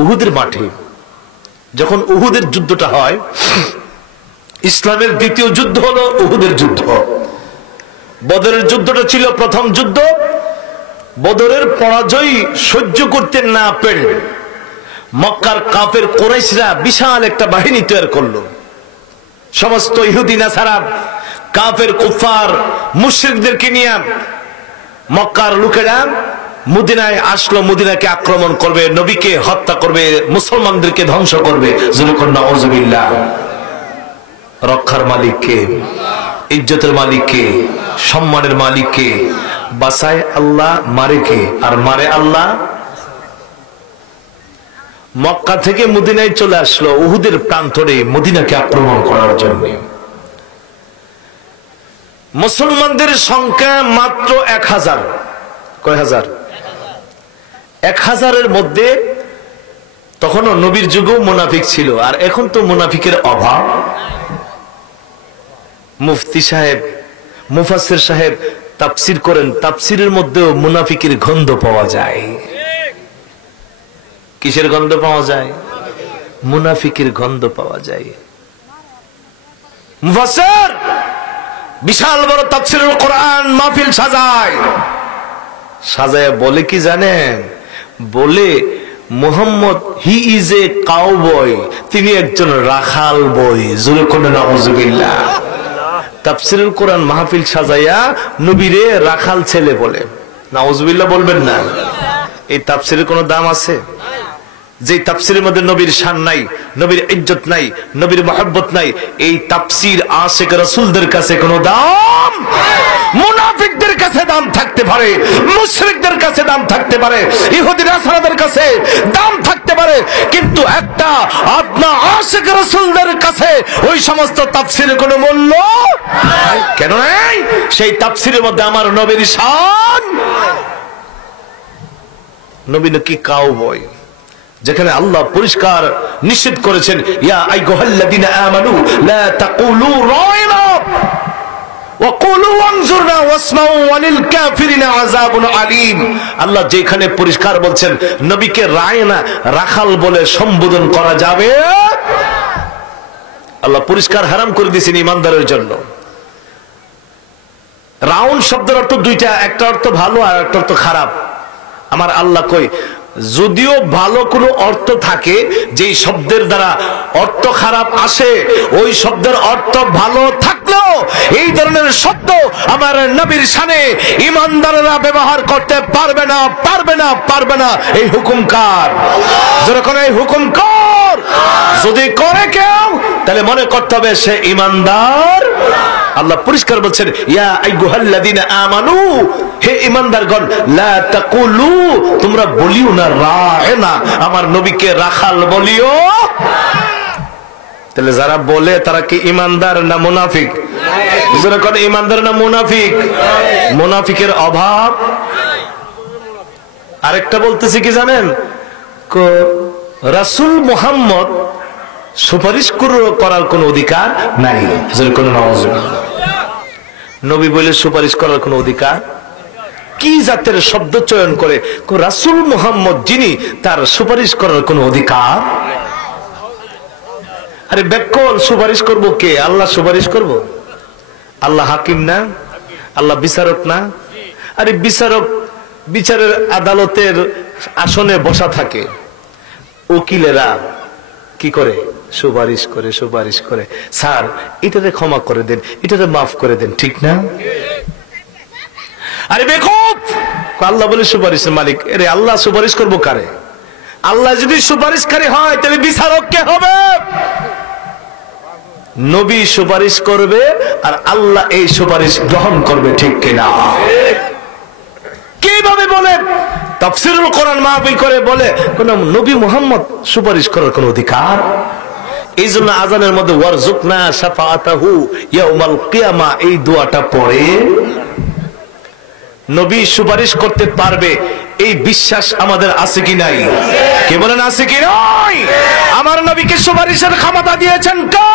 উহুদের মাঠে যখন উহুদের যুদ্ধটা হয়, ইসলামের দ্বিতীয় যুদ্ধ হলো উহুদের যুদ্ধ। বদরের যুদ্ধটা ছিল প্রথম যুদ্ধ। বদরের পরাজয় সহ্য করতে না পেরে মক্কার কাফের কুরাইশরা বিশাল একটা বাহিনী তৈরি করলো। সমস্ত ইহুদি নাসারা কাফের কুফার মুশরিকদেরকে নিয়ে মক্কার লোকেরা মদিনায় আসলো। মদিনাকে আক্রমণ করবে, নবীকে হত্যা করবে, মুসলমানদেরকে ধ্বংস করবে। নাউযুবিল্লাহ। রক্ষার মালিক কে? ইজ্জতের মালিক কে? সম্মানের মালিক কে? বাসায় আল্লাহ, মারে কে? আর মারে আল্লাহ। মক্কা থেকে মদিনায় চলে আসলো উহুদের প্রান্তরে মদিনাকে আক্রমণ করার জন্য। মুসলমানদের সংখ্যা মাত্র 1000। কয় হাজার? 1000-এর মধ্যে তখনও নবীর যুগেও মুনাফিক ছিল, আর এখন তো মুনাফিকের অভাব। মুফতি সাহেব, মুফাসসির সাহেব তাফসীর করেন, তাফসীরের মধ্যেও মুনাফিকের গন্ধ পাওয়া যায়। কিসের গন্ধ পাওয়া যায়? মুনাফিকের গন্ধ পাওয়া যায়। মুফাসসির বিশাল বড় তাফসীরুল কোরআন মাহফিল সাজায় বলে কি জানেন? বলে Muhammad he is a cowboy, তিনি একজন রাখাল বই। জোরে কোন নাউযুবিল্লাহ। তাফসীরুল কোরআন মাহফিল সাজাইয়া নবীরে রাখাল ছেলে বলে। নাউযুবিল্লাহ বলবেন না। এই তাফসীরের কোনো দাম আছে? যে তাফসীরের মধ্যে নবীর শান নাই, নবীর ইজ্জত নাই, নবীর মহব্বত নাই, এই তাফসীর আশিক রাসূলদের কাছে কোনো দাম, মুনাফিকদের কাছে দাম থাকতে পারে, মুশরিকদের কাছে দাম থাকতে পারে, ইহুদি নাসারাদের কাছে দাম থাকতে পারে, কিন্তু একটা আপনা আশিক রাসূলদের কাছে ওই সমস্ত তাফসীরের কোনো মূল্য নাই। কেন নাই? সেই তাফসীরের মধ্যে আমার নবীর শান। নবী নাকি কাউবয়, যেখানে আল্লাহ পরিষ্কার নিষেধ করেছেন, ইয়া আইয়ুহাল্লাযীনা আমানু লা তাকুলু রাইনা ওয়া কুলু ওয়ানজুরনা ওয়াসমাউ ওয়ালিল কাফিরিনা আযাবুন আলীম। আল্লাহ যেখানে পরিষ্কার বলছেন নবীকে রায়না, রাখাল বলে সম্বোধন করা যাবে, আল্লাহ পরিষ্কার হারাম করে দিয়েছেন ঈমানদারের জন্য। রাউন শব্দের অর্থ দুইটা, একটা অর্থ ভালো আর একটা অর্থ খারাপ। আমার আল্লাহ কই, যদিও ভালো কোনো অর্থ থাকে যেই শব্দের দ্বারা অর্থ খারাপ আসে, ওই শব্দের অর্থ ভালো থাকলেও এই ধরনের শব্দ আমার নবীর শানে ঈমানদাররা ব্যবহার করতে পারবে না, পারবে না, পারবে না। এই হুকুম কার? যখন এই হুকুম কর, যদি করে কেউ তাহলে মনে করতে হবে সে ঈমানদার। আল্লাহ পরিষ্কার বলছেন, ইয়া আইয়ুহাল্লাযীনা আমানু, হে ঈমানদারগণ, লা তাকুলু, তোমরা বলিও না রায়না, আমার নবীকে রাখাল বলিও। তাহলে যারা বলে তারা কি ঈমানদার না মুনাফিক? যখন ঈমানদার না মুনাফিক? মুনাফিকের অভাব। আরেকটা বলতেছি কি জানেন? রাসূল মুহাম্মদ সুপারিশ করার কোন অধিকার নাই। নবী বলে সুপারিশ করার কোন অধিকার? কি জাতের শব্দ চয়ন করে? রাসূল মুহাম্মদ যিনি, তার সুপারিশ করার কোন অধিকার? আরে বেকল, সুপারিশ করব কে? আল্লাহ সুপারিশ করব? আল্লাহ হাকিম না? আল্লাহ বিচারক না? আরে বিচারক বিচারের আদালতের আসনে বসা থাকে, উকিলেরা কি করে? সুপারিশ করে, সুপারিশ করে, স্যার এটাতে ক্ষমা করে দেন, এটাতে মাফ করে দেন, ঠিক না? আরে বেকুব, আল্লাহ বলে সুপারিশের মালিক। আরে আল্লাহ সুপারিশ করবো কারে? আল্লাহ যদি সুপারিশকারী হয় তাহলে বিচারক কে হবে? নবী সুপারিশ করবে আর আল্লাহ এই সুপারিশ গ্রহণ করবে, ঠিক কিনা? কিভাবে বলে? তাফসীরুল কোরআন মাহফিল করে বলে কোন নবী মুহাম্মদ সুপারিশ করার কোন অধিকার? এই জন্য আযানের মধ্যে ওয়ারযুকনা শাফাআতাহু ইয়াউমাল কিয়ামা, এই দোয়াটা পড়ে নবী সুপারিশ করতে পারবে, এই বিশ্বাস আমাদের আছে কি নাই? কে বলেন আছে কি নাই? আমার নবীকে সুপারিশের ক্ষমতা দিয়েছেন কে?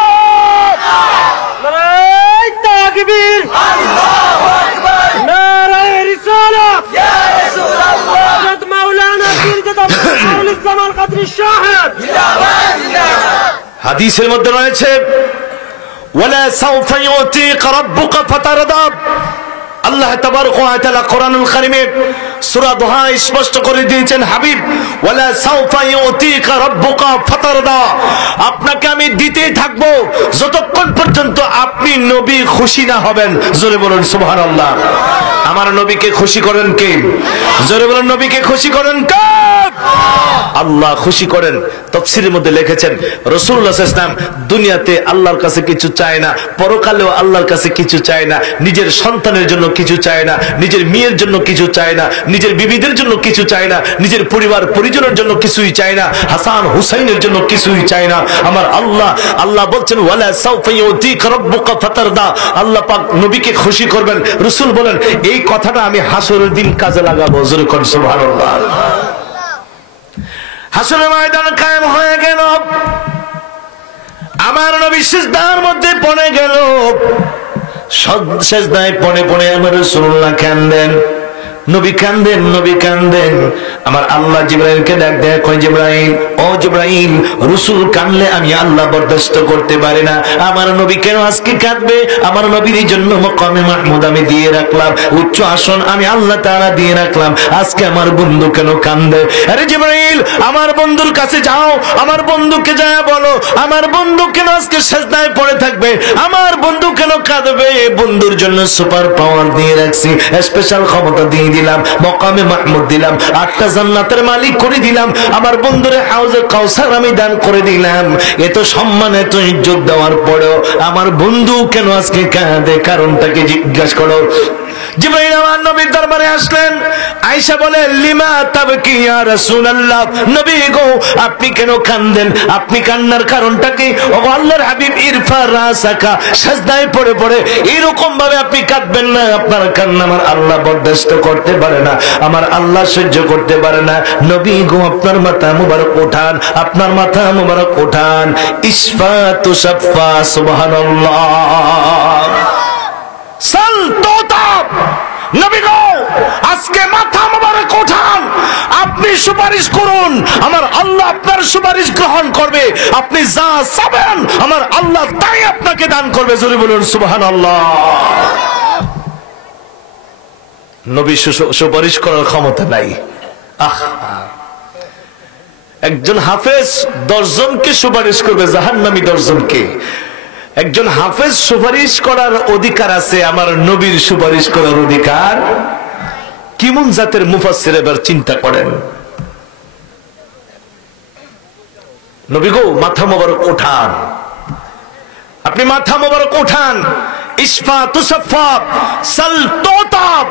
নারায়ে তাকবীর, আল্লাহু আকবার, নারায়ে রিসালাত, ইয়া রাসূলুল্লাহ, মাওলানা হাদিসের মধ্যে রয়েছে ওয়ালা সাউফা ইউতিকা রাব্বুকা ফাতারদা। আল্লাহ তাবারক ওয়া তাআলা কোরআনুল কারীমে সূরা দুহা স্পষ্ট করে দিয়েছেন, হাবিব ওয়ালা সাউফা ইউতিকা রাব্বুকা ফাতারদা, আপনাকে আমি দিতেই থাকবো যতক্ষণ পর্যন্ত আপনি নবী খুশি না হবেন। জোরে বলুন সুবহানাল্লাহ। আমার নবীকে খুশি করেন কে? জোরে বলুন, নবীকে খুশি করেন কে? আল্লাহ খুশি করেন। তাফসীরের মধ্যে লিখেছেন রাসূলুল্লাহ সাল্লাল্লাহু আলাইহি ওয়াসাল্লাম দুনিয়াতে আল্লাহর কাছে কিছু চায় না, পরকালেও আল্লাহর কাছে কিছু চায় না, নিজের সন্তানের জন্য কিছু চায় না, নিজের মেয়ের জন্য কিছু চায় না, নিজের বিবিদের জন্য কিছু চায় না, নিজের পরিবার পরিজনের জন্য কিছুই চায় না, হাসান হুসাইনের জন্য কিছুই চায় না। আমার আল্লাহ বলছেন ওয়ালা সাউফা ইউতিকা রাব্বুকা ফাতারদা, আল্লাহ পাক নবীকে খুশি করবেন। রাসূল বলেন এই কথাটা আমি হাসরের দিন কাজে লাগাবো। জোরে কোন সুবহানাল্লাহ। হাসরের ময়দান কায়েম হয়ে গেল, আমার নবী সিজদার মধ্যে পড়ে গেল, সিজদায় পড়ে পড়ে আমার রাসূলুল্লাহ কাঁদেন, নবী কাঁদেন, নবী কাঁদেন। আমার আল্লাহ জিবরাইলকে ডাক দেয়, কয় জিবরাইল, ও জিবরাইল, রাসূল কাঁদলে আমি আল্লাহ বরদাস্ত করতে পারি না, আমার নবী কেন আজকে কাঁদবে? আমার নবীর জন্য মাকামে মাহমুদ আমি দিয়ে রাখলাম, উচ্চ আসন আমি আল্লাহ তাআলা দিয়ে রাখলাম, আজকে আমার বন্ধু কেন কাঁদে? আরে জিবরাইল, আমার বন্ধুর কাছে যাও, আমার বন্ধুকে যায় বলো আমার বন্ধু কেন আজকে সিজদায় পড়ে থাকবে, আমার বন্ধু কেন কাঁদবে? বন্ধুর জন্য সুপার পাওয়ার দিয়ে রাখছি, স্পেশাল ক্ষমতা দিয়ে দিলাম, মাকামে মাহমুদ দিলাম, 8টা জান্নাতের মালিক করে দিলাম, আমার বন্ধুরে হাউজে কাউসার আমি দান করে দিলাম। এত সম্মান এত ইজ্জত দেওয়ার পরেও আমার বন্ধু কেন আজকে কাঁদে? কারণটাকে জিজ্ঞাসা করো। জিবরাইল আমার নবীর দরবারে আসলেন, আয়েশা বলে লিমা তাবকি ইয়া রাসূলুল্লাহ, নবী গো আপনি কেন কাঁদেন? আপনি কান্নার কারণটা কি? ও আল্লাহর হাবিব, ইরফা রাসাকা, সিজদায় পড়ে পড়ে এরকম ভাবে আপনি কাঁদবেন না, আপনার কান্না আমার আল্লাহ বরদাস্ত করতে পারে না, আমার আল্লাহ সহ্য করতে পারে না। নবী গো আপনার মাথা মুবারক উঠান, আপনার মাথা মুবারক উঠান। ইসফাতু সাফা, সুবহানাল্লাহ। সাল তোতাব, নবী গো আজকে মাথা মুবারক উঠান, আপনি সুপারিশ করুন, আমার আল্লাহ আপনার সুপারিশ গ্রহণ করবে, আপনি যা চাবেন আমার আল্লাহ তাই আপনাকে দান করবে। জোরে বলুন সুবহানাল্লাহ। নবী সুপারিশ করার ক্ষমতা নাই। একজন হাফেজ 10 জনকে সুপারিশ করবে, জাহান্নামী 10 জনকে। একজন হাফেজ সুপারিশ করার অধিকার আছে, আমার নবীর সুপারিশ করার অধিকার কেমন জাতের মুফাসসির এবার চিন্তা করেন। নবী গো মাথা মোবারক উঠান, আপনি মাথা মোবারক উঠান। ইসফাতু সাফা, সাল তোতাব,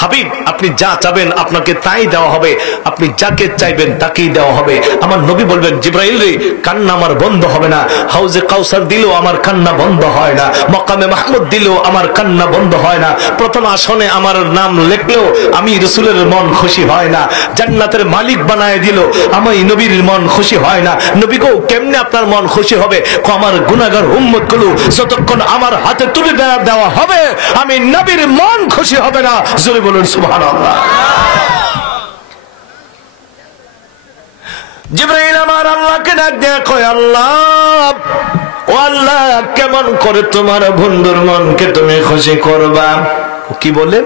হাবিব আপনি যা চাবেন আপনাকে তাই দেওয়া হবে, আপনি যাকে চাইবেন তাকেই দেওয়া হবে। আমার নবী বলবেন জিবরাইল রে, কান্না আমার বন্ধ হবে না, হাউজে কাউসার দিলেও আমার কান্না বন্ধ হয় না, মাকামে মাহমুদ দিলেও আমার কান্না বন্ধ হয় না, প্রথম আসনে আমার নাম লিখলেও আমি রাসূলের মন খুশি হয় না, জান্নাতের মালিক বানায় দিল আমি নবীর মন খুশি হয় না। নবী গো কেমনে আপনার মন খুশি হবে? আমার গুনাহগার উম্মত গুলো যতক্ষণ আমার হাতে তুলে দেওয়া হবে আমি নবীর মন খুশি হবে না। জোরে বলুন সুবহানাল্লাহ। জিবরাইল আমার আল্লাহকে ডাক দিয়ে কয়, আল্লাহ ও আল্লাহ, কেমন করে তোমার বন্ধুর মনকে তুমি খুশি করবা? কি বলে?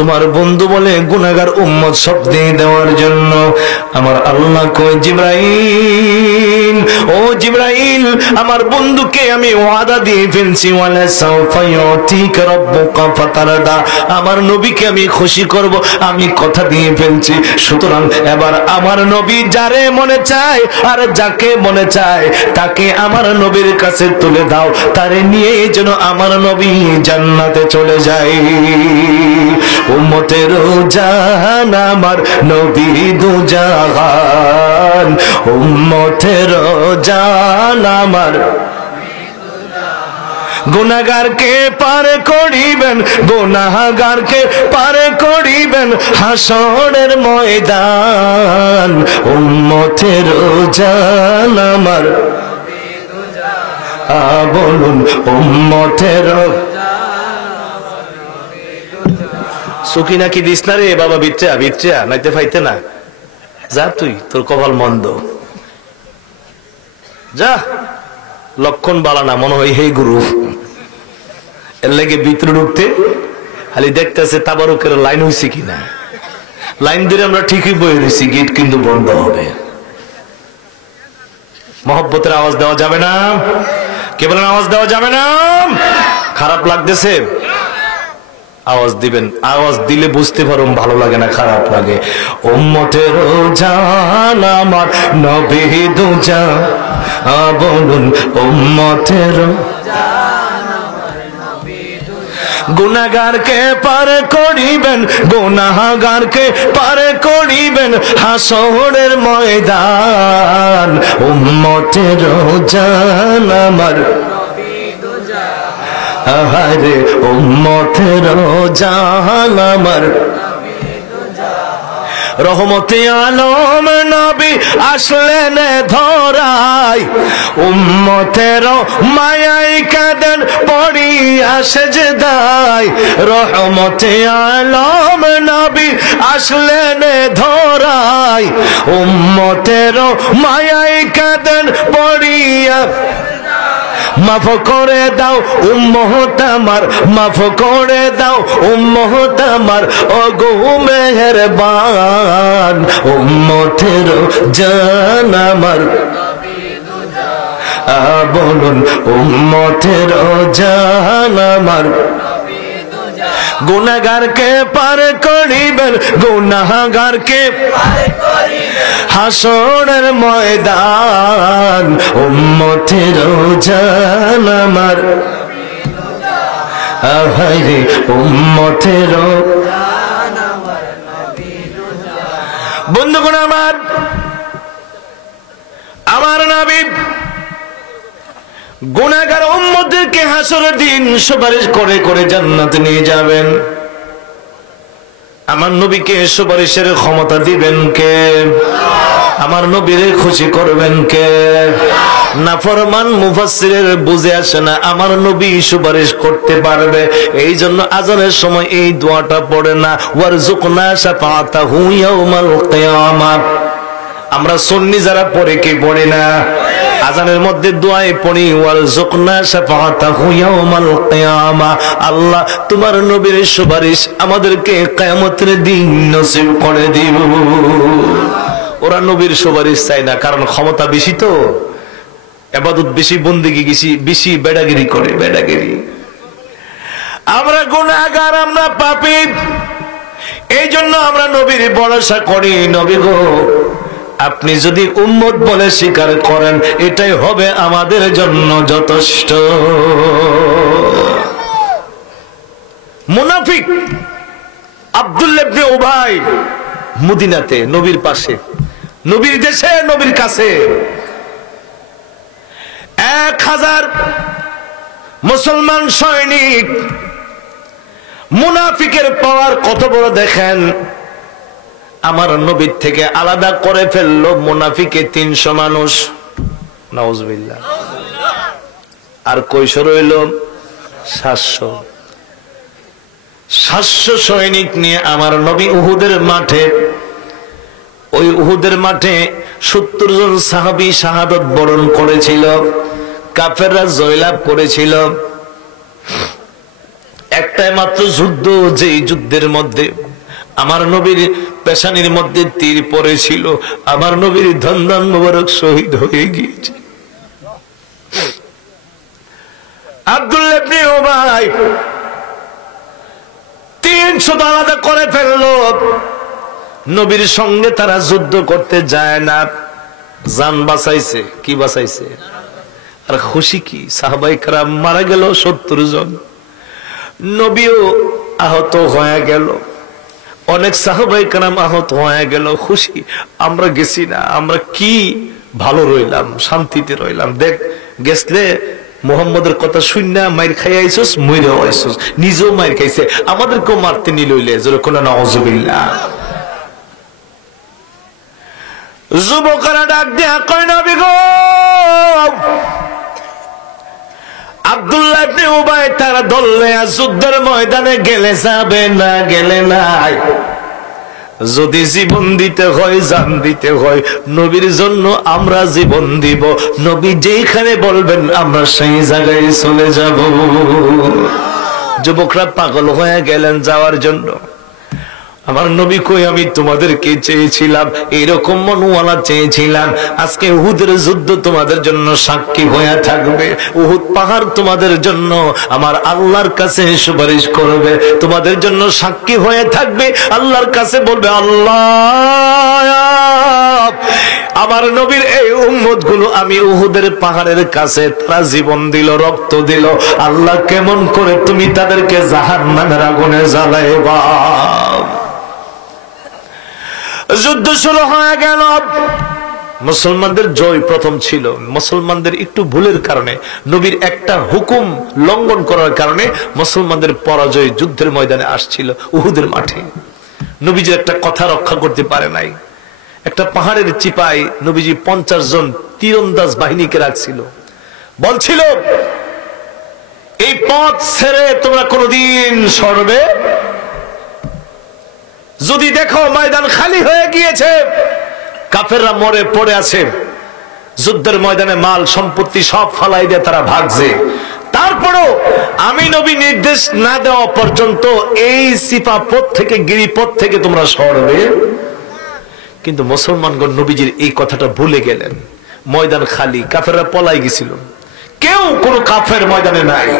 তোমার বন্ধু বলে গুনাহগার উম্মত সব দিয়ে দেওয়ার জন্য। আমার আল্লাহ কয়, জিবরাইল, ও জিবরাইল, আমার বন্ধুকে আমি ওয়াদা দিয়ে ফেলছি, ওয়ালা সাউফা ইউতিকা রাব্বুকা ফাতারদা, আমার নবীকে আমি খুশি করব, আমি কথা দিয়ে ফেলছি। সুতরাং এবার আমার নবী যারে মনে চায় আর যাকে মনে চায় তাকে আমার নবীর কাছে তুলে দাও, তারে নিয়ে যেন আমার নবী জান্নাতে চলে যায়। উম্মতের জান আমার নবী দু জাহান, উম্মতের জান আমার গুনাহগারকে পার করিবেন, গুনাহগারকে পার করিবেন হাসরের ময়দান, উম্মতের জান আমার বলুন উম্মতের সুখী নাকি দিস না রে বাবা, বিচ্ছা বিচ্ছা নাইতে ফাইতে না। যা তুই, তোর কপাল মন্দ, যা। লক্ষণ বালানা মনে হয় হে গুরু, এর লাগে ভিতরে ঢুকতে খালি দেখতেছে তাবারুকের লাইন হয়েছে কিনা। লাইন ধরে আমরা ঠিকই বয়ে রয়েছি, গেট কিন্তু বন্ধ হবে। মহব্বতের আওয়াজ দেওয়া যাবে না, কে বলেন আওয়াজ দেওয়া যাবে না? খারাপ লাগতেছে আওয়াজ দিবেন, আওয়াজ দিলে বুঝতে পারুন ভালো লাগে না খারাপ লাগে। উম্মতের জান আমার নবী দু জান, বলুন উম্মতের গুনাহগারকে পার করিবেন, গুনাহগারকে পার করিবেন হাসরের ময়দান। উম্মতের জান আমার আহারে, উম্মতের জান আমার রহমতে আলম নবী আসলেন ধরাই, উম্মতের মায়াই কাঁদেন পড়িয়া সেজদায়। রহমতে আলম নবী আসলেন ধরাই, উম্মতের মায়াই কাঁদেন পড়িয়া। মাফ করে দাও উম্মত আমার, মাফ করে দাও উম্মত আমার, ও গো মেহেরবান। উম্মতের জান আমার, বলুন উম্মতের জান আমার। গুনাহগারকে পার করিবেন, গুনাহগারকে হাসরের ময়দান। উম্মতের জান আমার আহারে, উম্মতের। বন্ধুগণ আমার, আমার নবী গুনাহগার উম্মতকে হাসরের দিন সুপারিশ করে করে জান্নাতে নিয়ে যাবেন। আমার নবীকে সুপারিশের ক্ষমতা দিবেন কে? আমার নবীরে খুশি করবেন কে? নাফরমান মুফাসসিরের বুঝে আসে না আমার নবী সুপারিশ করতে পারবে, এই জন্য আজানের সময় এই দোয়াটা পড়ে না, ওয়ারজুকনা শাফাআতাহু ইয়াউমাল কিয়ামাহ। আমরা সুন্নি যারা পড়ে কি পড়ি না, আজানের মধ্যে দোয়ায় পড়ি ওয়ারজুকনা শাফাআতাহু ইয়াউমাল কিয়ামাহ। আল্লাহ তোমার নবীর সুপারিশ আমাদেরকে কিয়ামতের দিন নসিব করে দিও। ওরা নবীর সুপারিশ চায় না, কারণ ক্ষমতা বেশি, তো ইবাদত বেশি, বন্দেগী বেশি, বেড়াগিরি করে, বেড়াগিরি। আমরা গুনাহগার, আমরা পাপী, এই জন্য আমরা নবীর ভরসা করি। নবী গো, আপনি যদি উম্মত বলে স্বীকার করেন, এটাই হবে আমাদের জন্য যথেষ্ট। মুনাফিক আব্দুল্লাহ ইবনে উবাই মদিনাতে, নবীর পাশে, নবীর দেশে, নবীর কাছে 1000 মুসলমান সৈনিক। মুনাফিকের পাওয়ার কত বড় দেখেন, আমার নবীর থেকে আলাদা করে ফেললো মুনাফিকে 300 মানুষ। নাউজুবিল্লাহ। আর কয়শো রইল? 700 সৈনিক নিয়ে আমার নবী উহুদের মাঠে, ওই উহুদের মাঠে 70 জন সাহাবী শাহাদাত বরণ করেছিল, কাফেররা জয়লাভ করেছিল। একটাই মাত্র যুদ্ধ, যেই যুদ্ধের মধ্যে আমার নবীর পেশানির মধ্যে তীর পড়েছিল, আমার নবীর ধন্দান মোবারক শহীদ হয়ে গিয়েছে। আব্দুল্লাহ ইবনে উবাই 300 আলাদা করে ফেললো। নবীর সঙ্গে তারা যুদ্ধ করতে যায় না, জান বাঁচাইছে। কি বাঁচাইছে? আর খুশি কি, সাহাবায়ে কেরাম মারা গেল 70 জন, নবীও আহত হয়ে গেল, অনেক সাহাবায়ে কেরাম আহত হয়ে গেল। খুশি, আমরা গেছি না, আমরা কি ভালো রইলাম, শান্তিতে রইলাম। দেখ গেছলে মুহাম্মদের কথা শুননা মাইর খাই আইছস, মইরাও আইছস, নিজেও মাইর খাইছে, আমাদেরকেও মারতে নিলইলে। যেরকম নাউজুবিল্লাহ। যুবকরা ডাক দিয়া কয়, নবী গো, আব্দুল্লাহ ইবনে উবাই তারা দল লইয়া যুদ্ধের ময়দানে গেলে যাবে না, গেলে নাই। যদি জীবন দিতে হয়, জান দিতে হয়, নবীর জন্য আমরা জীবন দিব। নবী যেখানে বলবেন আমরা সেই জায়গায় চলে যাব। যুবকরা পাগল হয়ে গেলেন যাওয়ার জন্য। আমার নবী কই, আমি তোমাদেরকে চেয়েছিলাম, এইরকম মনওয়ালা চেয়েছিলাম। আজকে উহুদের যুদ্ধ তোমাদের জন্য সাক্ষী হয়ে থাকবে। উহুদ পাহাড় তোমাদের জন্য আমার আল্লাহর কাছে সুপারিশ করবে, তোমাদের জন্য সাক্ষী হয়ে থাকবে। আল্লাহর কাছে বলবে, আল্লাহ আমার নবীর এই উম্মত গুলো আমি উহুদের পাহাড়ের কাছে, তারা জীবন দিল, রক্ত দিল, আল্লাহ কেমন করে তুমি তাদেরকে জাহান্নামের আগুনে জ্বালাইবা। যুদ্ধ শুরু হয়ে গেল। মুসলমানদের জয় প্রথম ছিল। মুসলমানদের একটু ভুলের কারণে, নবীর একটা হুকুম লঙ্ঘন করার কারণে মুসলমানদের পরাজয় যুদ্ধের ময়দানে আসছিল। উহুদের মাঠে নবীজি একটা কথা রক্ষা করতে পারে নাই। একটা পাহাড়ের চিপায় নবীজি 50 জন তীরন্দাজ বাহিনীকে রাখছিল। বলছিল, এই পথ ছেড়ে তোমরা কোনদিন সরবে? যদি দেখো ময়দান খালি হয়ে গিয়েছে, কাফেররা মরে পড়ে আছে, যুদ্ধের ময়দানে মাল সম্পত্তি সব ফালাই দিয়ে তারা ভাগছে, তারপরও আমি নবী নির্দেশ না দেওয়া পর্যন্ত এই সিপা পথ থেকে, গিরিপথ থেকে তোমরা সরবে। কিন্তু মুসলমানগণ নবীজির এই কথাটা ভুলে গেলেন। ময়দান খালি, কাফেররা পলাই গেছিল, কেউ কোনো কাফের ময়দানে নাই।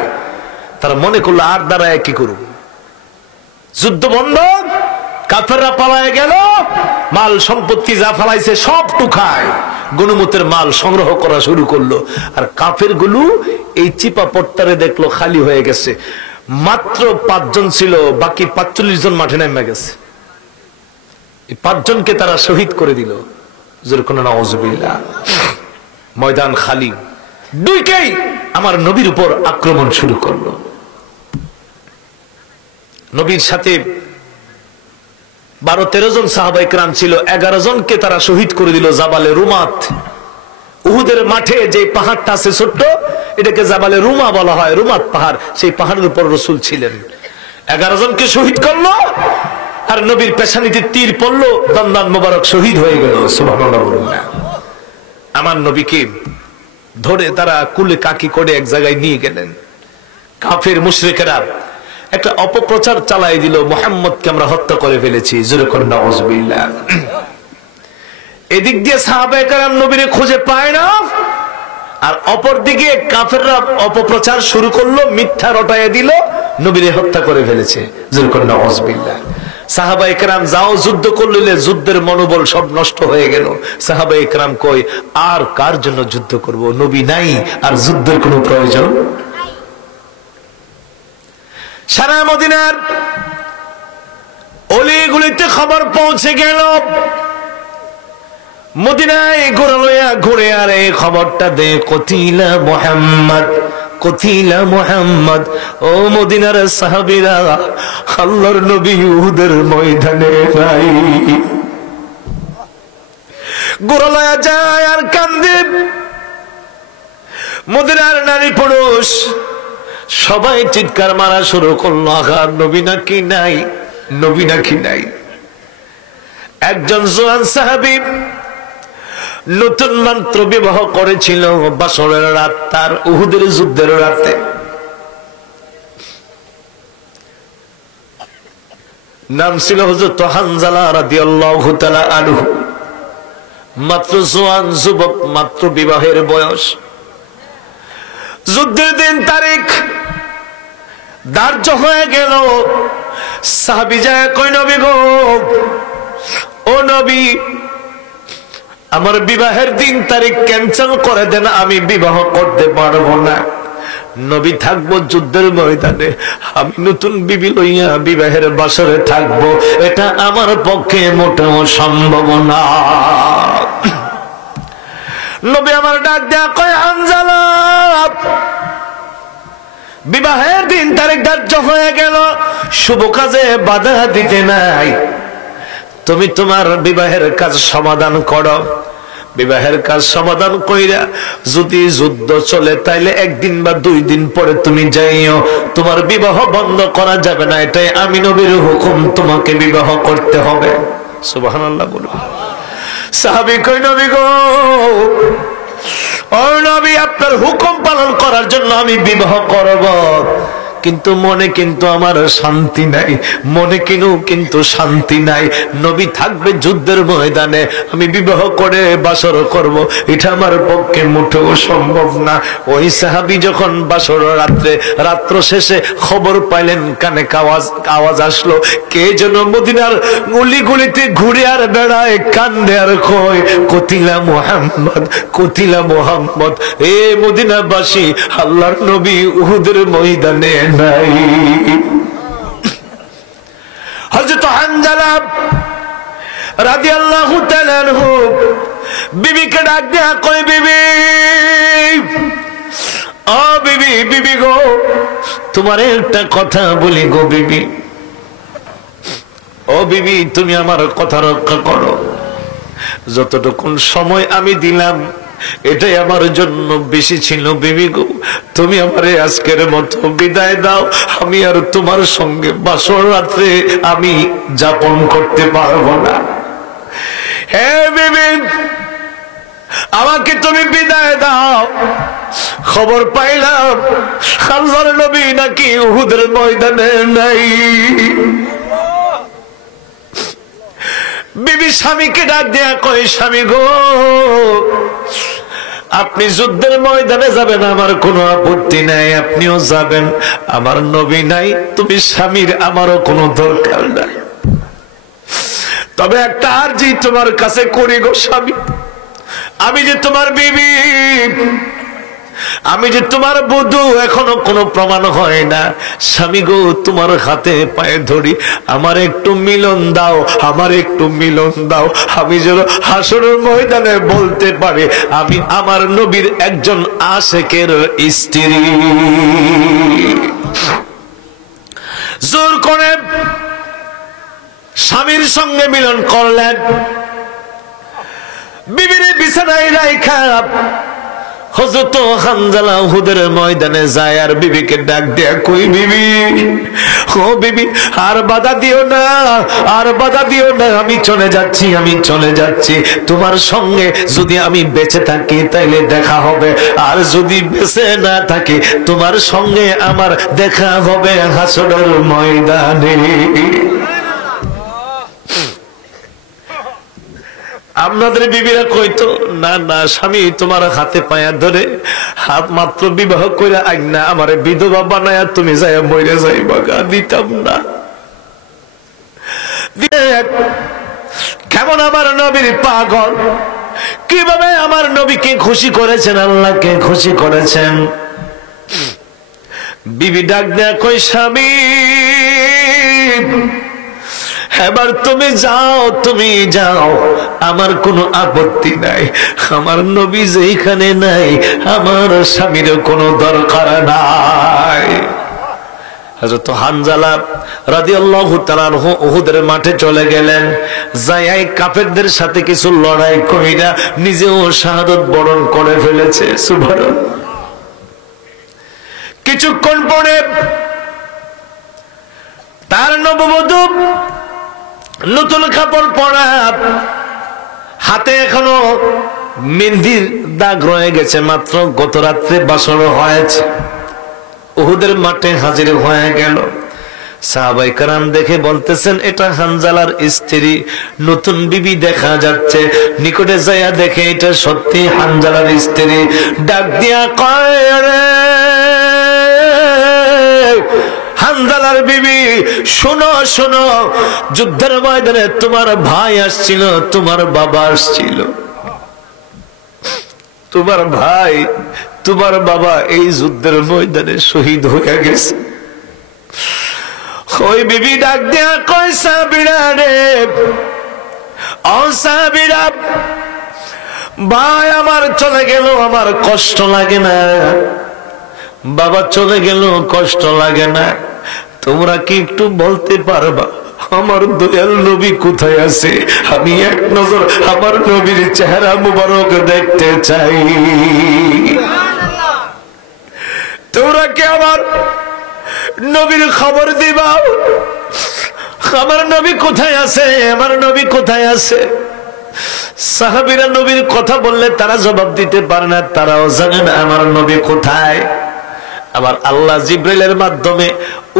তারা মনে করলো আর দাঁড়ায় কি করুন, যুদ্ধ বন্ধ, কাফেররা পালায় গেল, মাল সম্পত্তি যা ফালাইছে সব টুকায়, গণিমতের মাল সংগ্রহ করা শুরু করলো। আর কাফের গুলো এই চিপা পট্টারে দেখলো খালি হয়ে গেছে। মাত্র 5 জন ছিল, বাকি 45 জন মাঠে নেমে গেছে। এই 5 জনকে তারা শহীদ করে দিল। যেরকম নাউজুবিল্লাহ। ময়দান খালি, দুইকেই আমার নবীর উপর আক্রমণ শুরু করলো। নবীর সাথে 12-13 জন সাহাবায়ে কেরাম ছিল, 11 জনকে তারা শহীদ করে দিল জাবালে রুমাত। উহুদের মাঠে যে পাহাড়টা আছে ছোট্ট, এটাকে জাবালে রুমা বলা হয়, রুমাত পাহাড়। সেই পাহাড়ের উপর রাসূল ছিলেন। 11 জনকে শহীদ করলো, আর নবীর পেশানিতে তীর পড়লো, দন্দান মোবারক শহীদ হয়ে গেল। সুবহানাল্লাহ। আমার নবীকে ধরে তারা কুলে কাকি করে এক জায়গায় নিয়ে গেলেন। কাফের মুশরিকেরা একটা অপপ্রচার চালাই দিল, মুহাম্মদকে আমরা হত্যা করে ফেলেছি। যেরকম নাউজুবিল্লাহ। এদিক দিয়ে সাহাবায়ে কেরাম নবীরে খুঁজে পায় না, আর অপর দিকে কাফেররা অপপ্রচার শুরু করলো, মিথ্যা রটায় দিল, নবীরে হত্যা করে ফেলেছে। যেরকম নাউজুবিল্লাহ। সাহাবায়ে কেরাম যাও যুদ্ধ করলে, যুদ্ধের মনোবল সব নষ্ট হয়ে গেল। সাহাবায়ে কেরাম কই, আর কার জন্য যুদ্ধ করব, নবী নাই, আর যুদ্ধের কোনো প্রয়োজন। সারা মদিনার অলিগুলিতে খবর পৌঁছে গেল। মদিনায় ঘোরা লইয়া ঘুরে, আর এই খবরটা দে, কতিলা মুহাম্মদ, কতিলা মুহাম্মদ। ও মদিনার সাহাবীরা, আল্লাহর নবী উহুদের ময়দানে নাই। ঘোরা লইয়া যায় আর কান্দে। মদিনার নারী পুরুষ সবাই চিৎকার মারা শুরু করলো, আঘাত, নবী নাকি নাই, নবী নাকি নাই। একজন জোয়ান সাহাবী নতুন মাত্র বিবাহ করেছিল, বাসরের রাত তার, উহুদের যুদ্ধের রাতে। নাম ছিল হযরত হানজালা রাদিয়াল্লাহু তাআলা আনহু। মাত্র জোয়ান যুবক, মাত্র বিবাহের বয়স। যুদ্ধের দিন তারিখ ধার্য হয়ে গেল। সাহাবী যায় কই, নবী গো, ও নবী, আমার বিবাহের দিন তারিখ ক্যান্সেল করে দেন, আমি বিবাহ করতে পারবো না। নবী থাকবো যুদ্ধের ময়দানে, আমি নতুন বিবি লইয়া বিবাহের বাসরে থাকবো, এটা আমার পক্ষে মোটেও সম্ভব না। নবী আমার ডাক দেয়া কয়, হানজালা, বিবাহের দিন তারিখ ধার্য হয়ে গেল, শুভ কাজে বাধা দিতে নাই। তুমি তোমার বিবাহের কাজ সমাধান করো। বিবাহের কাজ সমাধান কইরা যদি যুদ্ধ চলে, তাইলে 1 দিন বা 2 দিন পরে তুমি যাইও। তোমার বিবাহ বন্ধ করা যাবে না, এটাই আমি নবীর হুকুম, তোমাকে বিবাহ করতে হবে। সুবহানাল্লাহ বলুন। সাহাবী কই নবী গো, ও নবী আপনার হুকুম পালন করার জন্য আমি বিবাহ করব, কিন্তু মনে কিন্তু আমার শান্তি নাই, মনে কিন্তু শান্তি নাই। নবী থাকবে যুদ্ধের ময়দানে, আমি বিবাহ করে বাসর করব, এটা আমার পক্ষে মোটেও সম্ভব না। ওই সাহাবী যখন বাসর রাত্র শেষে খবর পাইলেন, কানে আওয়াজ আসলো, কে যেন মদিনার গলিতে ঘুরে আর বেড়ায়, কান্দে আর কয় কতিলা মুহাম্মদ, কতিলা মুহাম্মদ। এ মদিনাবাসী, আল্লাহর নবী উহুদের ময়দানে নাই। হযরত হানজালা রাদিয়াল্লাহু তাআলা আনহু বিবিকে ডাক দেয়া কই, বিবি, ও বিবি, বিবি গো, তোমার একটা কথা বলি গো বিবি, ও বিবি, তুমি আমার কথা রক্ষা করো। যতটুকুন সময় আমি দিলাম এটাই আমার জন্য বেশি ছিল। বিবি গো, তুমি আমারে আজকের মতো বিদায় দাও, আমি আর তোমার সঙ্গে বাসর রাত্রে আমি যাপন করতে পারবো না। হে বিবি, আমাকে তুমি বিদায় দাও। খবর পাইলাম আল্লাহর নবী নাকি উহুদের ময়দানে নাই। বিবি স্বামীকে ডাক দেয়া কয়, স্বামী গো, আপনি যুদ্ধের ময়দানে যাবেন, আমার কোনো আপত্তি নাই, আপনিও যাবেন, আমার নবী নাই, তুমি স্বামীর আমারও কোনো দরকার নাই। তবে একটা আরজি তোমার কাছে করি গো স্বামী, আমি যে তোমার বিবি, আমি যে তোমার বধূ, এখনো কোনো প্রমাণ হয় না। স্বামী গো, তোমার হাতে পায়ে ধরি, আমার একটু মিলন দাও, আমার একটু মিলন দাও, আমি যেন হাসরের ময়দানে বলতে পারি আমি আমার নবীর একজন আশেকের স্ত্রী। জোর করে স্বামীর সঙ্গে মিলন করলেন। বিবির বিছানায় রাইখা হযরত হানজালা উহুদের ময়দানে যায় আর বিবিকে ডাক দেয়া কই, বিবি, ও বিবি, আর বাধা দিও না, আর বাধা দিও না, আমি চলে যাচ্ছি, আমি চলে যাচ্ছি। তোমার সঙ্গে যদি আমি বেঁচে থাকি তাইলে দেখা হবে, আর যদি বেঁচে না থাকি তোমার সঙ্গে আমার দেখা হবে হাসরের ময়দানে। আপনাদের বিবিরা কইতো, না না স্বামী, তোমার হাতে পায়া ধরে হাত মাত্র বিবাহ করে আইন না, আমারে বিধবা বানায়া তুমি যাইয়া মরে যাইবা, দিতাম না। কেমন আমার নবীর পাগল, কিভাবে আমার নবীকে খুশি করেছেন, আল্লাহকে খুশি করেছেন। বিবি ডাক দেয়া কই, স্বামী, এবার তুমি যাও, তুমি যাও, আমার কোনো আপত্তি নাই, আমার নবী যেখানে নাই আমার স্বামীর কোনো দরকার নাই। হযরত হানজালা রাদিয়াল্লাহু তাআলা আনহু উহুদের মাঠে চলে গেলেন, যাই কাফেরদের সাথে কিছু লড়াই কইরা নিজেও শাহাদাত বরণ করে ফেলেছে। সুবহানাল্লাহ। কিছুক্ষণ পরে তার নববধূ নতুন কাপড় পরা, হাতে এখনো মেহেন্দির দাগ রয়ে গেছে, মাত্র গত রাত্রে বাসর হয়েছে, উহুদের মাঠে হাজির হয়ে গেল। সাহাবায়ে কেরাম দেখে বলতেছেন, এটা হানজালার স্ত্রী, নতুন বিবি দেখা যাচ্ছে। নিকটে যাইয়া দেখে এটা সত্যি হানজালার স্ত্রী। ডাক দিয়া কয়, রে হানজালার বিবি, শোনো শোনো, যুদ্ধের ময়দানে তোমার ভাই আসছিল, তোমার বাবা আসছিল, তোমার ভাই তোমার বাবা এই যুদ্ধের ময়দানে শহীদ হয়ে গেছে। ওই বিবি ডাক দেয়া কয়, সাবিরা রে, ও সাবিরা, ভাই আমার চলে গেল, আমার কষ্ট লাগে না, বাবা চলে গেল কষ্ট লাগে না, তোমরা কি একটু বলতে পারবা আমার দয়াল নবী কোথায় আছে? আমি এক নজর আমার নবীর চেহারা মুবারক দেখতে চাই। তোমরা কি আমার নবীর খবর দিবা? আমার নবী কোথায় আছে, আমার নবী কোথায় আছে? সাহাবীরা নবীর কথা বললে তারা জবাব দিতে পারে না, তারাও জানে না আমার নবী কোথায়। আবার আল্লাহ জিবরাইলের মাধ্যমে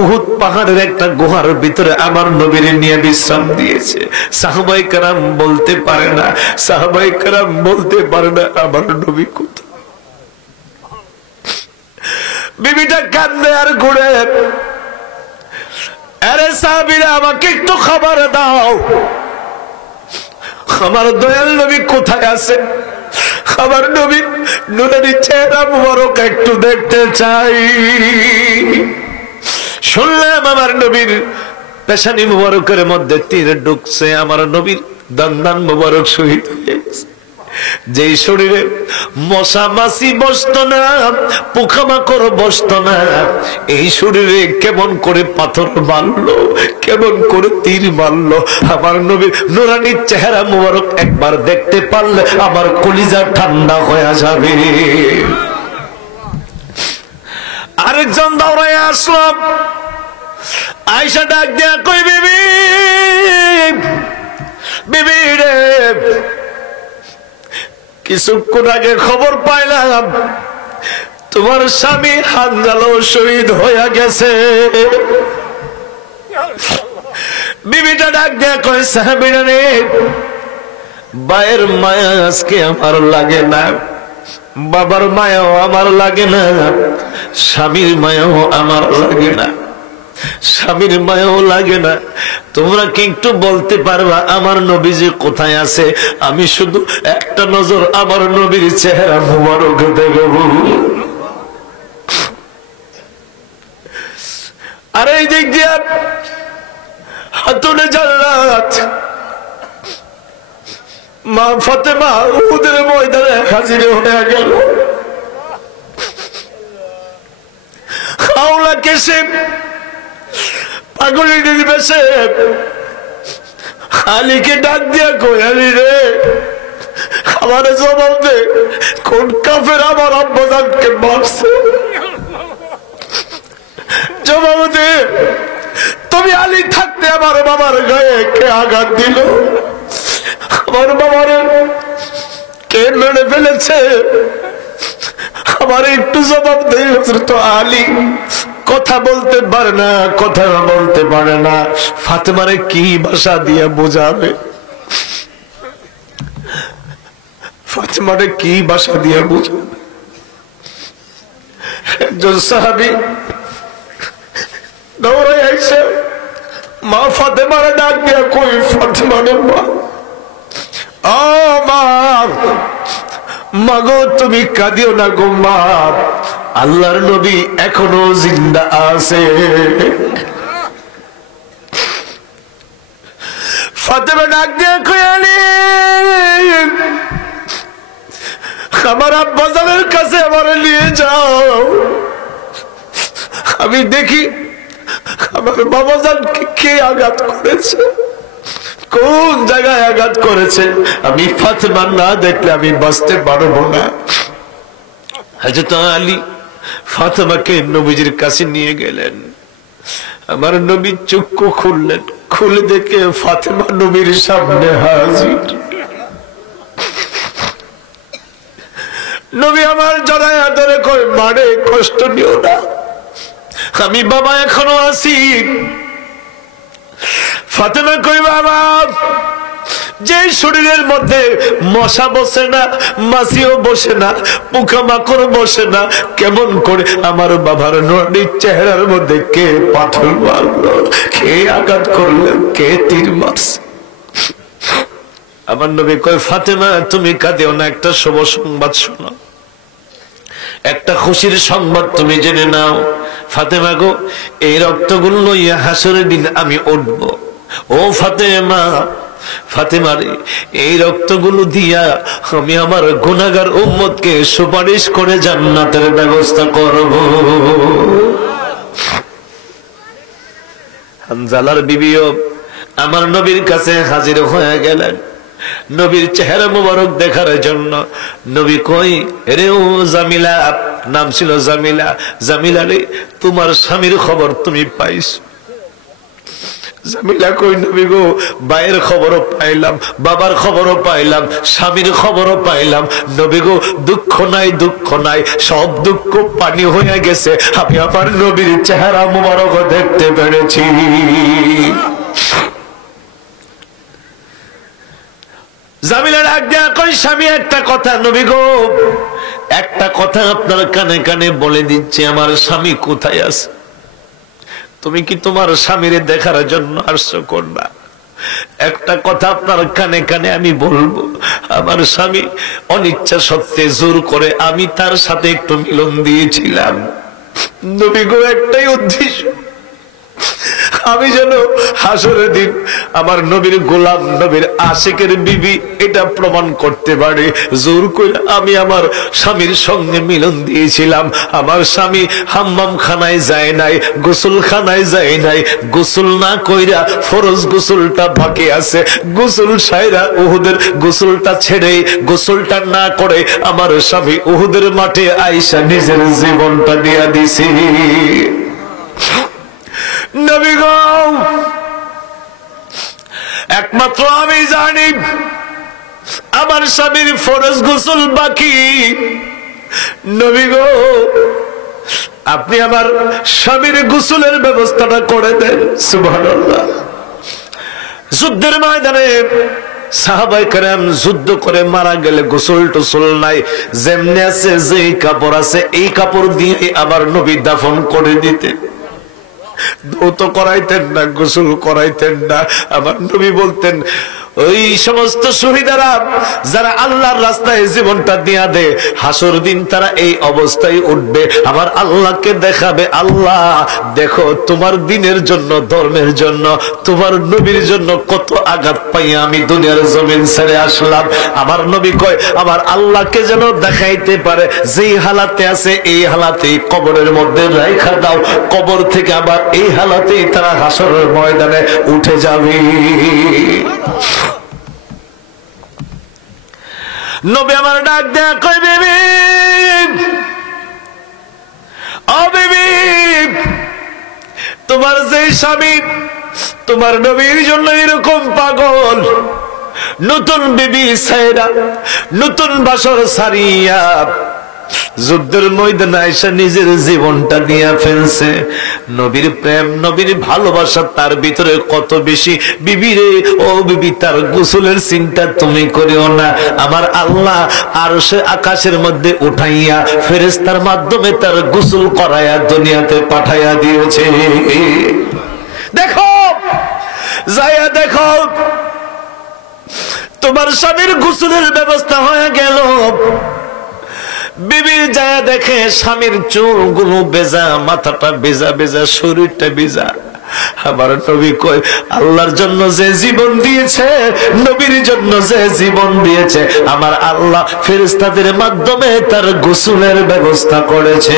উহুদ পাহাড়ের একটা গুহার ভিতরে আমার নবীর নিয়ে বিশ্রাম দিয়েছে। সাহাবায়ে কেরাম বলতে পারে না, সাহাবায়ে কেরাম বলতে পারে না আমার নবী কোথায়। বিবিটা কান্দে আর ঘুরে, আরে সাহাবীরা আমাকে একটু খবর দাও, আমার দয়াল নবী কোথায় আছে? আমার নবীর নূরানী চেহারা মুবারক একটু দেখতে চাই। শুনলাম আমার নবীর পেশানি মুবারকের মধ্যে তীর ঢুকছে, আমার নবীর দন্দান মুবারক শহীদ হয়েছে। যেই শরীরে মশা মাছি বসত না, পোকামাকড় বসত না, এই শরীরে কেমন করে পাথর মারলো, কেমন করে তীর মারলো। আমার নবীর নূরানী চেহারা মুবারক একবার দেখতে পারলে আমার কলিজা ঠান্ডা হয়ে যাবে। আরেকজন দৌড়ায় আসলাম, আয়েশা ডাক দিয়া কই, বিবি বিবি রে, কিছুক্ষণ আগে খবর পাইলাম তোমার স্বামী হানজালা শহীদ হয়ে গেছে। বিবিটা ডাক দেয়া কয়, সাহাবীরা রে, ভাইয়ের মায়া আজকে আমার লাগে না, বাবার মায়াও আমার লাগে না, স্বামীর মায়াও আমার লাগে না, স্বামীর মায়াও লাগে না। তোমরা কি একটু বলতে পারবা আমার নবীজি কোথায় আছে? আমি শুধু একটা নজর আমার নবীর চেহারা মুবারক দেখব। আর এই দিক দিয়া হাতুনে জান্নাত মা ফাতেমা উহুদের ময়দানে হাজির হয়ে গেল। হাওলা কেসে পাগলের নির্বেশে আলীকে ডাক দিয়া কই, আলী রে, আমার জবাব দে, কোন কাফের আমার আব্বাজানকে মারছে? জবাব দে, তুমি আলী থাকতে আমার বাবার গায়ে কে আঘাত দিল? আমার বাবার কে মেরে ফেলেছে? আমার একটু জবাব দে। হযরত আলী কথা বলতে পারে না, কথা বলতে পারে না। ফাতেমারে কি ভাষা দিয়ে বোঝাবে? ফাতেমারে কি ভাষা দিয়ে বোঝাবে? একজন সাহাবী দৌড়ে আইসে মা ফাতেমারে ডাক দিয়া কই, ফাতেমারে মা, ও মা, মাগো তুমি কাঁদিও না গো মা, আল্লাহর নবী এখনো জিন্দা আছে। ফাতেমা ডাক দিয়ে কই, আলী, আমার আব্বাজানের কাছে আমার নিয়ে যাও, আমি দেখি আমার বাবাজানকে কে আঘাত করেছে, কোন জায়গায় আঘাত করেছে। আমি ফাতেমা না দেখলে আমি বাঁচতে পারবো না। হযরত আলী ফাতেমাকে নবীজির কাছে নিয়ে গেলেন। আমার নবী চক্ষু খুললেন, খুলে দেখে ফাতেমা নবীর সামনে হাজির। নবী আমার জড়ায় আদরে কই, মারে কষ্ট নিও না, আমি বাবা এখনো আছি। ফাতেমা কই, বাবা, যে শরীরের মধ্যে মশা বসে না, মাছিও বসে না, পোকামাকড় বসে না, কেমন করে আমার বাবার নূরানী চেহারার মধ্যে কে পাথর মারলো, কে আঘাত করলো, কে তীর মারছে? আমার নবী কয়, ফাতেমা তুমি কাঁদিও না, একটা শুভ সংবাদ শোনো, একটা খুশির সংবাদ তুমি জেনে নাও। ফাতেমা গো, এই রক্তগুলো লইয়া হাসরের দিন আমি উঠব। ও ফাতেমা, ফাতেমারে, এই রক্তগুলো দিয়া আমি আমার গুনাহগার উম্মতকে সুপারিশ করে জান্নাতের ব্যবস্থা করব। হানজালার বিবিও আমার নবীর কাছে হাজির হয়ে গেলেন নবীর চেহারা মুবারক দেখার জন্য। নবী কই, রে ও জামিলা, নাম ছিল জামিলা, জামিলা রে, তোমার স্বামীর খবর তুমি পাইছো? জামিলা কই নবী গো, ভাইয়ের খবরও পাইলাম, বাবার খবরও পাইলাম, স্বামীর খবরও পাইলাম, নবী গো দুঃখ নাই, দুঃখ নাই, সব দুঃখ পানি হয়ে গেছে, আমি আমার নবীর চেহারা মুবারক দেখতে পেরেছি। জামিলার আজ্ঞা কই স্বামী একটা কথা, নবী গো একটা কথা আপনার কানে কানে বলে দিচ্ছি, আমার স্বামী কোথায় আছে? তুমি কি তোমার স্বামীরে দেখার জন্য আসছো করবা? একটা কথা আপনার কানে কানে আমি বলবো, আমার স্বামী অনিচ্ছা সত্ত্বে জোর করে আমি তার সাথে একটু মিলন দিয়েছিলাম। নবী গো একটাই উদ্দেশ্য, আমি যেন হাসরের দিন আমার নবীর গোলাম, নবীর আশিকের বিবি এটা প্রমাণ করতে পারি, জোর করে আমি আমার স্বামীর সঙ্গে মিলন দিয়েছিলাম। আমার স্বামী হাম্মাম খানায় যায় নাই, গোসল খানায় যায় নাই, গোসল না কইরা ফরজ গোসলটা বাকি আছে, গোসল সাইরা উহুদের গোসলটা ছেড়ে গোসলটা না করে আমার স্বামী উহুদের মাঠে আইসা নিজের জীবনটা দিয়া দিছি। নবী গো একমাত্র আমি জানি আমার স্বামীর ফরজ গোসল বাকি। নবী গো আপনি আমার স্বামীর গোসলের ব্যবস্থাটা করে দেন। সুবহানাল্লাহ। যুদ্ধের ময়দানে সাহাবায়ে কেরাম যুদ্ধ করে মারা গেলে গোসল টোসল নাই, যেমনি আছে যেই কাপড় আছে এই কাপড় দিয়ে আবার নবী দাফন করে দিতেন। ধৌত করাইতেন না, গোসল করাইতেন না। আমার নবী বলতেন ওই সমস্ত শহীদারা যারা আল্লাহর রাস্তায় জীবনটা দিয়া দে, হাসর দিন তারা এই অবস্থায় উঠবে, আমার আল্লাহকে দেখাবে, আল্লাহ দেখো তোমার দিনের জন্য, ধর্মের জন্য, তোমার নবীর জন্য কত আঘাত পাই আমি দুনিয়ার জমিন ছেড়ে আসলাম। আমার নবী কয় আমার আল্লাহকে যেন দেখাইতে পারে যেই হালাতে আছে এই হালাতেই কবরের মধ্যে রাইখা দাও, কবর থেকে আবার এই হালাতেই তারা হাসরের ময়দানে উঠে যাবে। নবী আমার ডাক দেয়া কই বিবি, ও বিবি তোমার যে স্বামী তোমার নবীর জন্য এরকম পাগল, নতুন বিবি সাইরা নতুন বাসর সারিয়া যুদ্ধের ময়দানে আয়েশা নিজের জীবনটা নিয়ে ফেলছে। নবীর প্রেম, নবীর ভালোবাসা তার ভিতরে কত বেশি। বিবি রে, ও বিবি তার গোসলের চিন্তা তুমি করিও না, আমার আল্লাহ আরশে আকাশের মধ্যে উঠাইয়া ফেরেশতার মাধ্যমে তার গোসল করাইয়া দুনিয়াতে পাঠাইয়া দিয়েছে। দেখো যাইয়া দেখো তোমার স্বামীর গোসলের ব্যবস্থা হয়ে গেল। বিবি যায় দেখে স্বামীর চুলগুলো বেজা, মাথাটা বেজা বেজা, শরীরটা বেজা। আমার নবী কই আল্লাহর জন্য যে জীবন দিয়েছে, নবীর জন্য যে জীবন দিয়েছে, আমার আল্লাহ ফেরেশতাদের মাধ্যমে তার গোসলের ব্যবস্থা করেছে।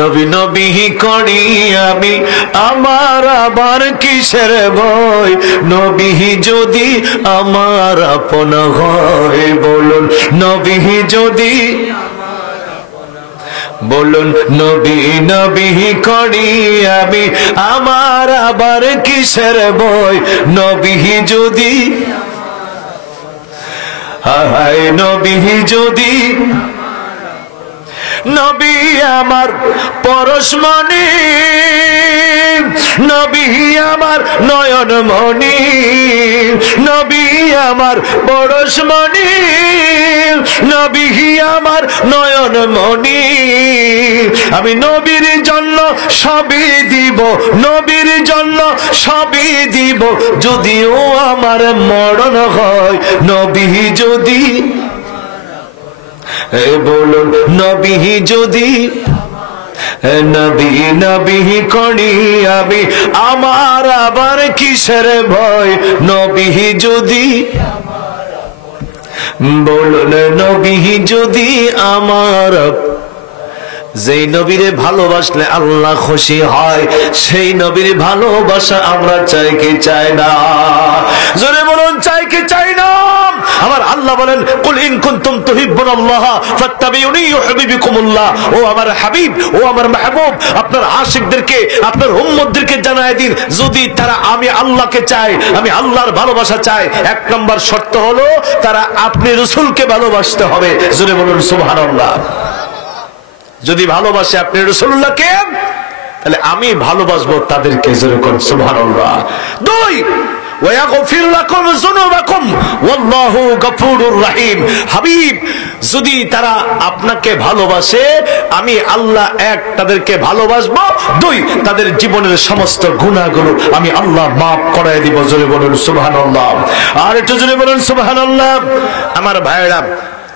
নবী নবী করি আমি আমার আবার কিসের ভয়, নবী যদি আমার আপন হয় বলুন, নবী যদি বলুন, নবী নবী করি আমি আমার আবার কিসের ভয়, নবী যদি, হায় নবী যদি, নবী আমার পরশমণি, নবী আমার নয়নমণি, নবী আমার পরশমণি, নবী আমার নয়নমণি। আমি নবীর জন্য সবই দিব, নবীর জন্য সবই দিব, যদিও আমার মরণ হয়, নবী যদি, বলুন নবী যদি, নবী নবী করি আমি আমার আবার কিসের ভয়, নবী যদি, বলুন নবী যদি আমার। যেই নবীরে ভালোবাসলে আল্লাহ খুশি হয়, সেই নবীর ভালোবাসা আমরা চাই কি চাই না? জোরে বলুন চাই কি চাই না? আমার আল্লাহ আল্লাহ বলেন, কুল ইন কুনতুম তুহিব্বুনাল্লাহ ফাত্তাবিউনি ইউহিব্বুকুমুল্লাহ। ও আমার হাবিব, ও আমার মাহবুব, আপনার আশিকদেরকে, আপনার উম্মতদেরকে জানায় দিন, যদি তারা আমি আল্লাহকে চায়, আমি আল্লাহর ভালোবাসা চাই, এক নম্বর শর্ত হলো তারা আপনি রাসূলকে ভালোবাসতে হবে। জোরে বলুন সুবহানাল্লাহ। যদি ভালোবাসে আপনি রাসূলুল্লাহকে, তাহলে আমি ভালোবাসবো তাদেরকে। জোরে বলুন সুবহানাল্লাহ। দুই, ওয়াগফির লাকুম যুনুবাকুম ওয়াল্লাহু গফুরুর রহিম। হাবিব, যদি তারা আপনাকে ভালোবাসে, আমি আল্লাহ এক তাদেরকে ভালোবাসবো, দুই তাদের জীবনের সমস্ত গুনাহগুলো আমি আল্লাহ মাফ করায় দিব। জোরে বলুন সুবহানাল্লাহ। আর একটু জোরে বলুন সুবহানাল্লাহ। আমার ভাইরা,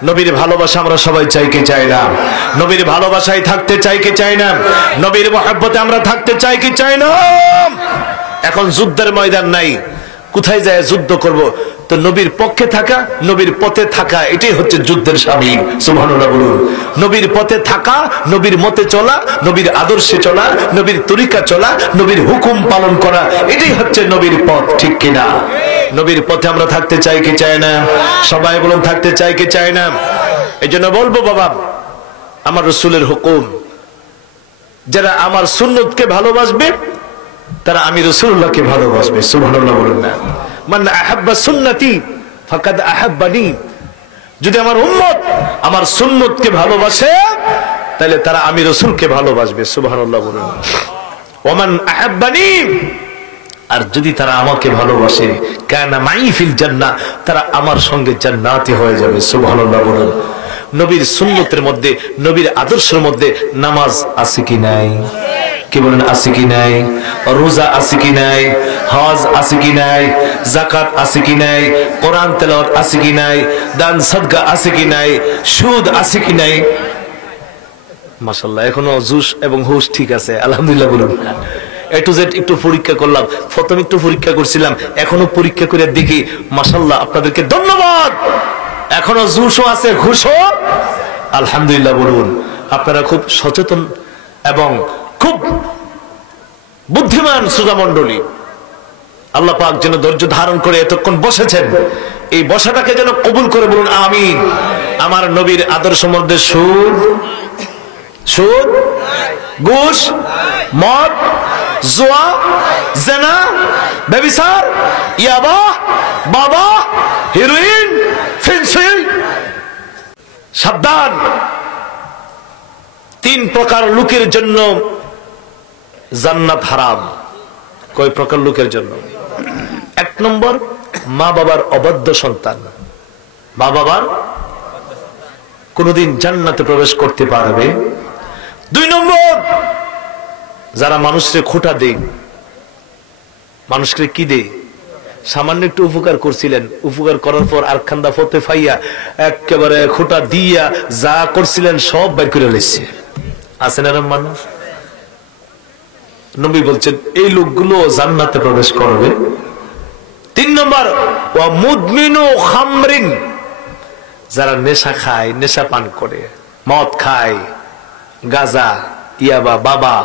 নবীর ভালোবাসা আমরা সবাই চাই কি চাই না? নবীর ভালোবাসায় থাকতে চাই কি চাই না? নবীর মহব্বতে আমরা থাকতে চাই কি চাই না? এখন যুদ্ধের ময়দান নাই, কোথায় যায় যুদ্ধ করব? তো নবীর পক্ষে থাকা, নবীর পথে থাকা, এটাই হচ্ছে যুদ্ধের শামিল। সুবহানাল্লাহ বলুন। নবীর পথে থাকা, নবীর মতে চলা, নবীর আদর্শে চলা, নবীর তরিকা চলা, নবীর হুকুম পালন করা, এটাই হচ্ছে নবীর পথ, ঠিক কিনা? নবীর পথে আমরা থাকতে চাই কি চাই না? সবাই বলুন থাকতে চাই কি চাই না? এই জন্য বলবো, বাবা, আমার রাসূলের হুকুম, যারা আমার সুন্নতকে ভালোবাসবে তারা আমি রাসূলুল্লাহকে ভালোবাসবে। সুবহানাল্লাহ বলুন না। মান আহাব্বা সুন্নতি ফাকাদ আহাব্বানি। যদি আমার উম্মত আমার সুন্নতকে ভালোবাসে, তাহলে তারা আমি রাসূলকে ভালোবাসবে। সুবহানাল্লাহ বলুন। ওমান আহাব্বানি, আর যদি তারা আমাকে ভালোবাসে, কানা মাই ফিল জান্নাহ, তারা আমার সঙ্গে জান্নাতি হয়ে যাবে। সুবহানাল্লাহ বলুন। নবীর সুন্নতের মধ্যে, নবীর আদর্শের মধ্যে নামাজ আছে কি নাই? কি বলেন, আছে কি নাই? রোজা আছে কি নাই? হজ আছে কি নাই? যাকাত আছে কি নাই? কোরআন তেলাওয়াত আছে কি নাই? দান সাদকা আছে কি নাই? সুদ আছে কি নাই? মাশাআল্লাহ, এখনো জুস এবং হুশ ঠিক আছে, আলহামদুলিল্লাহ বলুন। এ টু জেড একটু পরীক্ষা করলাম, প্রথমে একটু পরীক্ষা করছিলাম, এখনো পরীক্ষা করে দেখি। মাশাআল্লাহ, আপনাদেরকে ধন্যবাদ। এখনো জুসও আছে, ঘুষও, আলহামদুলিল্লাহ বলুন। আপনারা খুব সচেতন এবং খুব বুদ্ধিমান শ্রোতা মণ্ডলী। আল্লাহ পাক যেন ধৈর্য ধারণ করে এতক্ষণ বসেছেন, এই বসাটাকে যেন কবুল করে বলুন আমিন। আমার নবীর আদর্শ মধ্যে সুদ, ঘুষ, মদ, জুয়া, জিনা, ব্যভিচার, ইয়াবা, বাবা, হেরোইন, ফেন্সিং, সাবধান। তিন প্রকার লোকের জন্য জান্নাত হারাম। কয় প্রকার লোকের জন্য? এক নম্বর, মা বাবার অবাধ্য সন্তান। মা বাবার কোনদিন জান্নাতে প্রবেশ করতে পারবে। দুই নম্বর, যারা মানুষকে খোঁটা দেয়। মানুষকে কি দেয়? সামান্য একটু উপকার করছিলেন, উপকার করার পর আর খান্দা ফতে ফাইয়া একেবারে খোঁটা দিয়া যা করছিলেন সব বাইর করে লেছে। আছেন এরকম মানুষ? নবী বলছেন এই লোকগুলো জান্নাতে প্রবেশ করবে। তিন নম্বর, ওয়া মুদমিনু খামরিন, যারা নেশা খায়, নেশা পান করে, মদ খায়, গাঁজা, ইয়াবা, বাবা,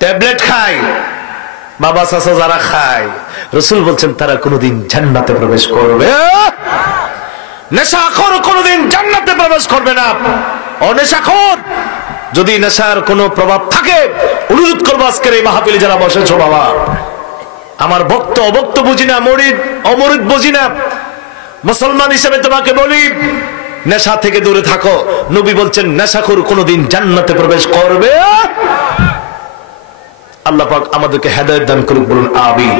ট্যাবলেট খায়, বাবা চাচা যারা খায়, রাসূল বলছেন তারা কোনদিন জান্নাতে প্রবেশ করবে। নেশাখোর কোনদিন জান্নাতে প্রবেশ করবে না। ও নেশাখোর, যদি নেশার কোনো প্রভাব থাকে, অনুরোধ করবো আজকের এই মাহফিলে যারা বসেছো, বাবা, আমার ভক্ত অভক্ত বুঝি না, মরিদ অমরিদ বুঝি না, মুসলমান হিসেবে তোমাকে বলি, নেশা থেকে দূরে থাকো। নবী বলছেন নেশাখোর কোনদিন জান্নাতে প্রবেশ করবে। আল্লাহ পাক আমাদেরকে হেদায়েত দান করুক, বলুন আমিন।